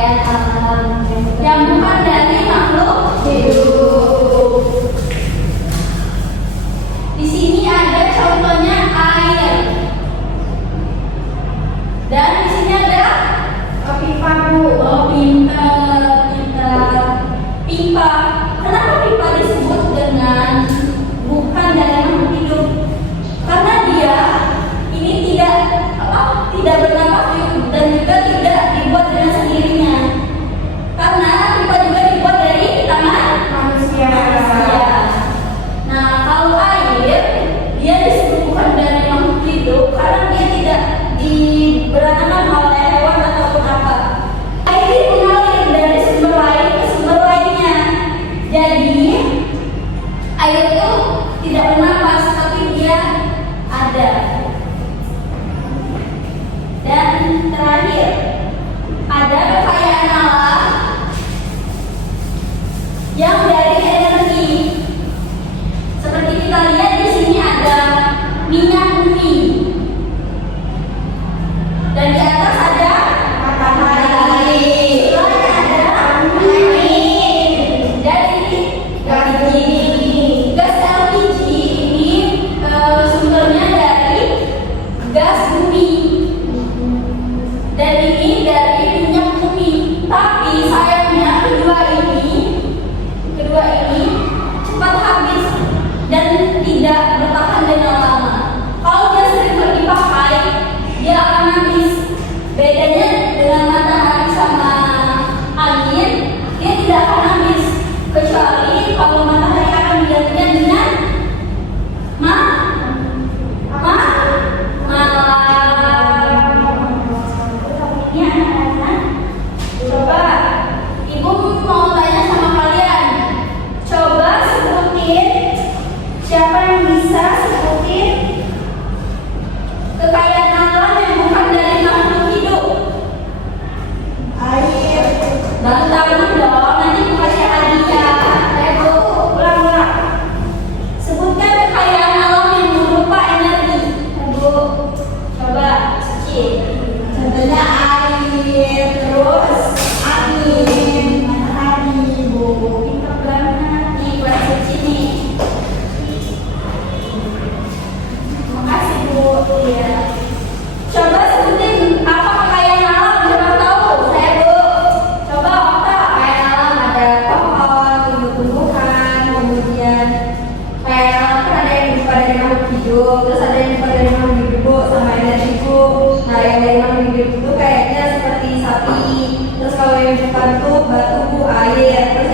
kekayaan alam yang bukan dari makhluk hidup. Di sini ada contohnya air. Dan di sini ada pipa, Bu. Oh, pintar. Pipa. Kenapa pipa disebut dengan bukan dari makhluk hidup? Karena dia ini tidak bernafas dan juga tidak dibuat dengan sendirinya. Karena pipa juga dibuat dari tangan manusia. Nah, kalau air dia disebut bukan dari makhluk hidup karena dia tidak diberanakan oleh hewan ataupun apa. Air ini mengalir dari sumber lain ke sumber lainnya. Jadi air itu tidak bernafas tapi dia ada. Dan terakhir ada kekayaan alam yang dari energi. Seperti kita lihat di sini ada minyak bumi. Dan di atas ada matahari. Ada angin. Dan ini gas LPG ini sumbernya dari gas bumi. Dan ini dari minyak bumi. Tapi sayangnya kedua ini cepat habis dan tidak bertahan dengan lama. Kalau dia sering dipakai, dia akan habis. Bedanya dengan matahari sama angin, dia tidak akan habis. Kecuali kalau matahari akan digantikan dengan ini anak-anak. Coba Ibu mau tanya sama kalian. Coba sebutin, siapa yang bisa sebutin kekayaan alam yang bukan dari makhluk hidup? Air. Bantu dong, nanti aku kasih hadiah. Ayo, ulang. Sebutkan kekayaan alam yang berupa energi. Ibu, coba Cici. Contohnya air, terus angin, matahari, Bu. Pintar banget nih buat Cici nih. Makasih, Bu. Iya. Coba sebutin apa kekayaan alam, coba tahu saya, Bu. Coba Okta, kekayaan alam ada pohon, tumbuh-tumbuhan, kemudian kekayaan alam kan ada yang berupa dari makhluk hidup, terus ada yang berupa dari makhluk hidup, Bu, sama energi, Bu. Nah, yang dari makhluk hidup itu kayaknya seperti sapi. Terus kalau yang bukan tuh batu, Bu, air. Terus